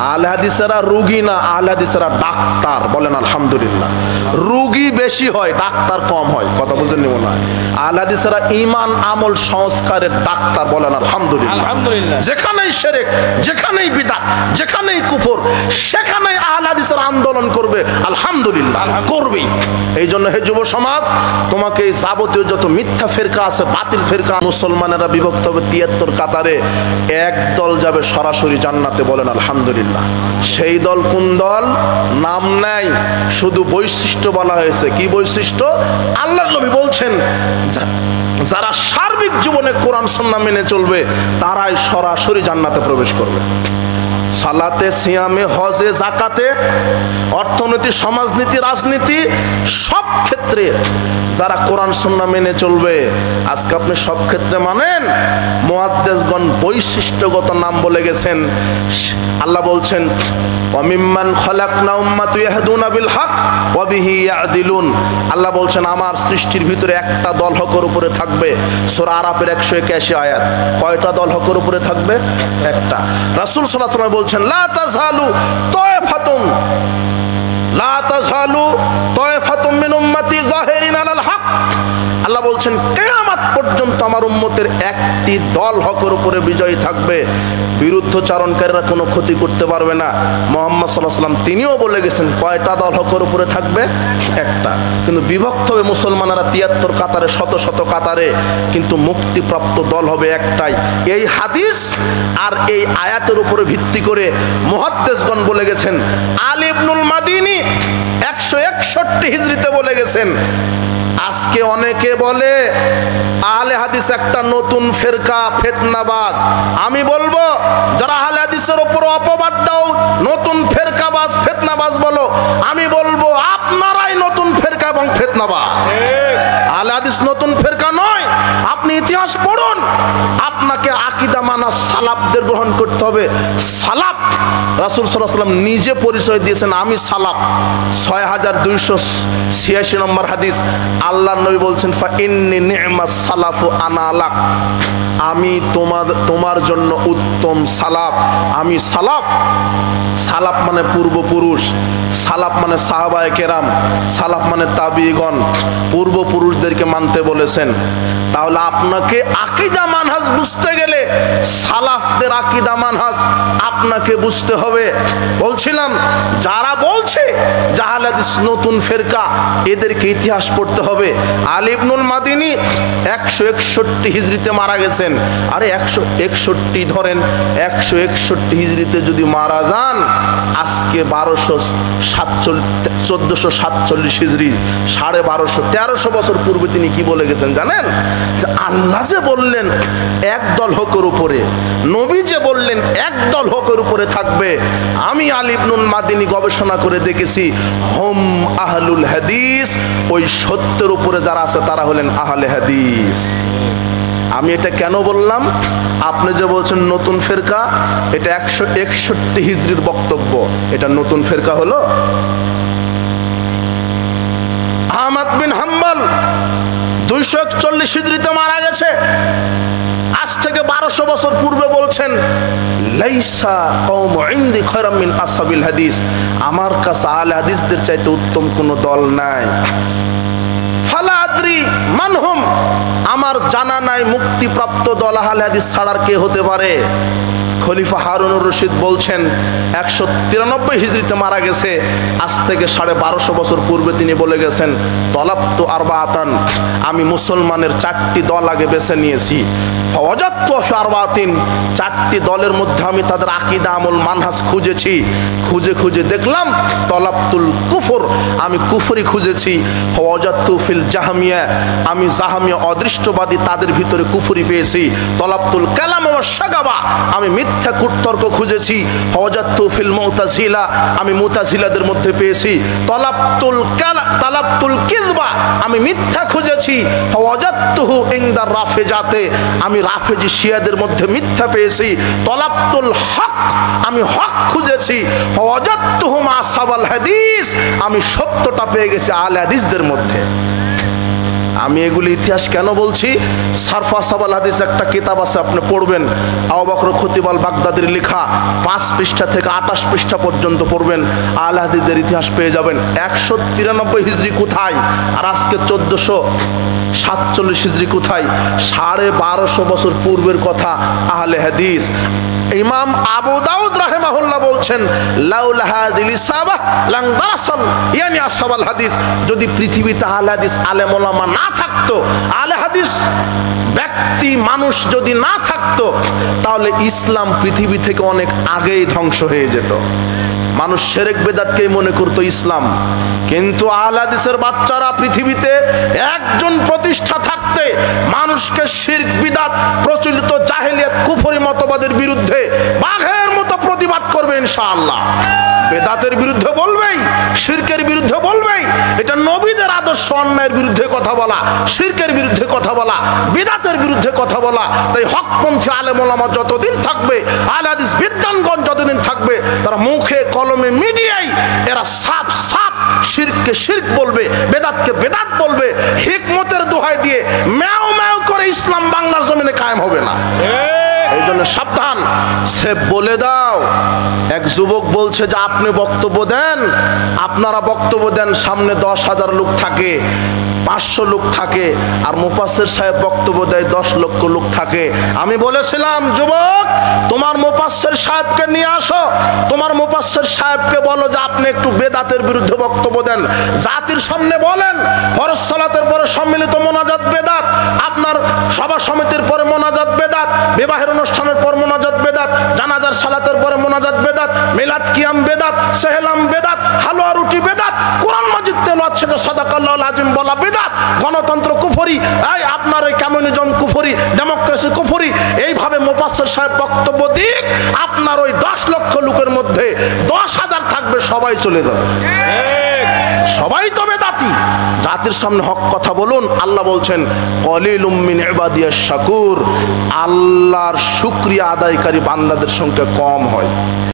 আহলে হাদিসেরা রোগী না, আহলে হাদিসেরা ডাক্তার। বলেন আলহামদুলিল্লাহ। রোগী বেশি হয়, ডাক্তার কম হয়। কথা বুঝেননি মনে হয়? আহলে হাদিসেরা ঈমান আমল সংস্কারের ডাক্তার। বলেন আলহামদুলিল্লাহ। যেখানেই শিরক, যেখানেই বিদআত, যেখানেই কুফর, সেখানেই আহলে হাদিসেরা আন্দোলন করবে। আলহামদুলিল্লাহ, করবেই। এই জন্য হে যুব সমাজ, তোমাকে এই যাবতীয় যত মিথ্যা ফেরকা আছে, বাতিল ফেরকা, মুসলমানেরা বিভক্ত হবে 73 কাতারে, এক দল যাবে সরাসরি জান্নাতে। বলেন আলহামদুলিল্লাহ। সেই দল কোন দল? নাম নাই, শুধু বৈশিষ্ট্য বলা হয়েছে। কি বৈশিষ্ট্য? আল্লাহর নবী বলছেন, যারা সার্বিক জীবনে কোরআন সুন্নাহ মেনে চলবে তারাই সরাসরি জান্নাতে প্রবেশ করবে। সালাতে, সিয়ামে, হজে, যাকাতে, অর্থনীতি, সমাজনীতি, রাজনীতি, সব ক্ষেত্রে যারা কোরআন সুন্নাহ মেনে চলবে। আজকে আপনি সব ক্ষেত্রে মানেন? মুহাদ্দিসগণ বৈশিষ্ট্যগত নাম বলে গেছেন। আল্লাহ বলছেন, ওয়ামিম্মান খালাকনা উম্মাতুন ইয়াহদুনা বিল হক ওয়া বিহি ইয়াদিলুন। আল্লাহ বলছেন, আমার সৃষ্টির ভিতরে একটা দল হকের উপরে থাকবে। সূরা আরাফের 181 আয়াত। কয়টা দল হকের উপরে থাকবে? একটা। রাসূল সাল্লাল্লাহু আলাইহি ওয়াসাল্লাম বলছেন, লা তাযহালু তায়ফাতুন, লা তাযহালু তায়ফাতুন মিন উম্মতি যাহিরিন আলাল হক। আল্লাহ বলছেন, কিয়ামত পর্যন্ত আমার উম্মতের একটি দল হকের উপরে বিজয়ী থাকবে, বিরুদ্ধচারণকারীরা কোনো ক্ষতি করতে পারবে না। মুহাম্মদ সাল্লাল্লাহু আলাইহি ওয়াসাল্লাম তিনিও বলে গেছেন কয়টা দল হকের উপরে থাকবে? একটা। কিন্তু বিভক্ত হবে মুসলমানেরা 73 কাতারে, শত শত কাতারে, কিন্তু মুক্তিপ্রাপ্ত দল হবে একটাই। এই হাদিস আর এই আয়াতের উপরে ভিত্তি করে মুহাদ্দিসগণ বলে গেছেন। আলী ইবনুল মাদিনী 161 হিজরিতে বলে গেছেন, আজকে অনেকে বলে আহলে হাদিস একটা নতুন ফেরকা, ফিতনাবাজ। আমি বলবো, যারা আহলে হাদিসের উপর অপবাদ দাও নতুন ফেরকাবাজ, ফিতনাবাজ বলো, আমি বলবো আপনারাই নতুন ফেরকা এবং ফিতনাবাজ। আহলে হাদিস নতুন ফেরকা নয়। আপনি ইতিহাস পড়ুন, আপনাকে আকীদা মানা সালাফদের গ্রহণ করতে হবে। সালাফ, রাসূল সাল্লাল্লাহু আলাইহি ওয়াসাল্লাম নিজে পরিচয় দিয়েছেন, আমি সালাফ। 6286 নম্বর হাদিস, আল্লাহর নবী বলছেন, ফা ইন্নী নি'মাস সালাফু আনা লাক। আমি তোমার জন্য উত্তম সালাফ, আমি সালাফ। সালাফ মানে পূর্বপুরুষ, সালাফ মানে সাহাবায়ে কেরাম, সালাফ মানে তাবিঈগণ, পূর্বপুরুষদেরকে মানতে বলেছেন। তাহলে আপনাকে আকীদা মানহাজ বুঝতে গেলে সালাফদের আকীদা মানহাজ আপনাকে বুঝতে হবে। বলছিলাম, যারা বলছে আহলে হাদিস নতুন ফেরকা, এদেরকে ইতিহাস পড়তে হবে। আলী ইবনুল মাদিনী 161 হিজরিতে মারা গেছেন। আরে 161 ধরেন, 161 হিজরিতে যদি মারা যান, আজকে 1447 হিজরি, 1350 বছর পূর্বে তিনি কি বলে গেছেন জানেন? যে আল্লাহ যে বললেন একদল হকের উপরে, নবী যে বললেন একদল হকের উপরে থাকবে, আমি আলী ইবনুল মাদিনী গবেষণা করে দেখেছি, হুম আহলুল হাদিস, ওই সত্যের উপরে যারা আছে তারা হলেন আহলে হাদিস। আমি এটা কেন বললাম? আপনি যে বলছেন নতুন ফেরকা, এটা 161 হিজরির বক্তব্য, এটা নতুন ফেরকা হলো? আহমদ বিন হাম্বল 241 হিজরিতে মারা গেছে। আজ থেকে 1200 বছর পূর্বে বলছেন, লাইসা কওম ইনদি খায়রাম মিন আসহাবিল হাদিস, আমার কাছে আহলে হাদিসদের চাইতে উত্তম কোনো দল নাই। ফালা আদরি মানহুম, আমার জানা নাই মুক্তিপ্রাপ্ত দল আহলে হাদিস ছাড়ার কে হতে পারে। খলিফা হারুনুর রশিদ বলছেন 193 হিজরিতে মারা গেছে। আজ থেকে 1250 বছর পূর্বে তিনি বলে গেছেন, তলাবতু আরবাআতান, আমি মুসলমানের 4টি দল আগে বেছে নিয়েছি। ফাওয়াজাতু ফি আরবাআতিন, 4টি দলের মধ্যে আমি তাদের আকীদা আমল মানহাজ খুঁজেছি। খুঁজে খুঁজে দেখলাম তলাবতুল কুফর, আমি কুফরি খুঁজেছি। ফাওয়াজাতু ফিল জাহমিয়া, আমি জাহমিয়া অদৃষ্টবাদী তাদের ভিতরে কুফরি পেয়েছি। তলাবতুল কালাম ওয়া শাগাবা, আমি মিথ্যা কুতর্ক খুঁজেছি। ফাওয়াজাতু ফিল মুতাজিলা, আমি মুতাজিলাদের মধ্যে পেয়েছি। তালাবতুল কিযবা, আমি মিথ্যা খুঁজেছি। ফাওয়াজাতুহু ইনদা রাফিজাতে, আমি রাফেজি শিয়াদের মধ্যে মিথ্যা পেয়েছি। তলাবতুল হক, আমি হক খুঁজেছি। ফাওয়াজাতুহু মা সাবাল হাদিস, আমি সত্যটা পেয়ে গেছি আহলে হাদিসদের মধ্যে। আমি এগুলি ইতিহাস কেন বলছি? সারফা সাবাল হাদিস একটা কিতাব আছে, আপনি পড়বেন, আবু বকর খতিব আল বাগদাদির লেখা, 5 পৃষ্ঠা থেকে 28 পৃষ্ঠা পর্যন্ত পড়বেন, আহলে হাদিসের ইতিহাস পেয়ে যাবেন। 193 হিজরি কোথায় আর আজকে 1447 হিজরি কোথায়? 1250 বছর পূর্বের কথা আহলে হাদিস। ইমাম আবু দাউদ রাহিমাহুল্লাহ বলছেন, লাউলা হাযিল ইসাবাহ লান দারাসাল ইয়ানি আসহাবুল হাদিস, যদি পৃথিবীতে আহলে হাদিস আলেম ওলামা না থাকতো, আহলে হাদিস ব্যক্তি মানুষ যদি না থাকতো, তাহলে ইসলাম পৃথিবী থেকে অনেক আগেই ধ্বংস হয়ে যেত। মানুষ শিরক বিদআতকেই মনে করতো ইসলাম, কিন্তু আহলে হাদিসের বাচ্চারা পৃথিবীতে একজন প্রতিষ্ঠা থাকতে মানুষকে শিরক বিদআত, প্রচলিত জাহেলিয়াত, কুফরি মতবাদের বিরুদ্ধে বাঘের মতো প্রতিবাদ করবে ইনশাআল্লাহ। বেদাতের বিরুদ্ধে বলবেই, শিরকের বিরুদ্ধে বলবেই। এটা নবীদের আদর্শ, অন্যায়ের বিরুদ্ধে কথা বলা, শিরকের বিরুদ্ধে কথা বলা, বিদআতের বিরুদ্ধে কথা বলা। তাই হকপন্থী আলেম ওলামা যতদিন থাকবে, আহলে হাদিস বিদ্বানগণ যতদিন থাকবে, তারা মুখে কলমে মিডিয়ায় এরা সাফ সাফ শিরককে শিরক বলবে, বেদাতকে বেদাত বলবে। হিকমতের দোহাই দিয়ে ম্যাও ম্যাও করে ইসলাম বাংলার জমিনে কায়েম হবে না। এই জন্য সাবধান। সে বলে দাও, এক যুবক বলছে যে আপনি বক্তব্য দেন, আপনারা বক্তব্য দেন, সামনে 10,000 লোক থাকে, 500 লোক থাকে, আর মুফাসসির সাহেব বক্তব্য দেয় 10 লক্ষ লোক থাকে। আমি বলেছিলাম, যুবক তোমার মুফাসসির সাহেবকে নিয়ে আসো, তোমার মুফাসসির সাহেবকে বলো যে আপনি একটু বেদাতের বিরুদ্ধে বক্তব্য দেন, জাতির সামনে বলেন ফরজ সালাতের পরে সম্মিলিত মোনাজাত বেদাত, আপনার সভা সমিতির পরে মোনাজাত বেদাত, বিবাহের অনুষ্ঠানের পর মোনাজাত বেদাত, জানাজার সালাতের পরে মোনাজাত বেদাত, মিলাদ কিয়াম বেদাত, সেহলাম বেদাত, হালুয়া রুটি বেদাত, কোরআন মাজিদ তেলাওয়াত শেষে সাদাকাল্লাহুল আযীম বলা বেদাত, গণতন্ত্র কুফরি, এই আপনার ওই কমিউনিজম কুফরি, ডেমোক্রেসি কুফরি। এইভাবে মুফাসসির সাহেব বক্তব্য দিক, আপনার ওই 10 লক্ষ লোকের মধ্যে 10,000 থাকবে, সবাই চলে যাবে, সবাই তো বেদাতি। জাতির সামনে হক কথা বলুন। আল্লাহ বলছেন, কলিলুম মিন ইবাদিয়াশ শাকুর, আল্লাহর শুকরিয়া আদায়কারী বান্দাদের সংখ্যা কম হয়।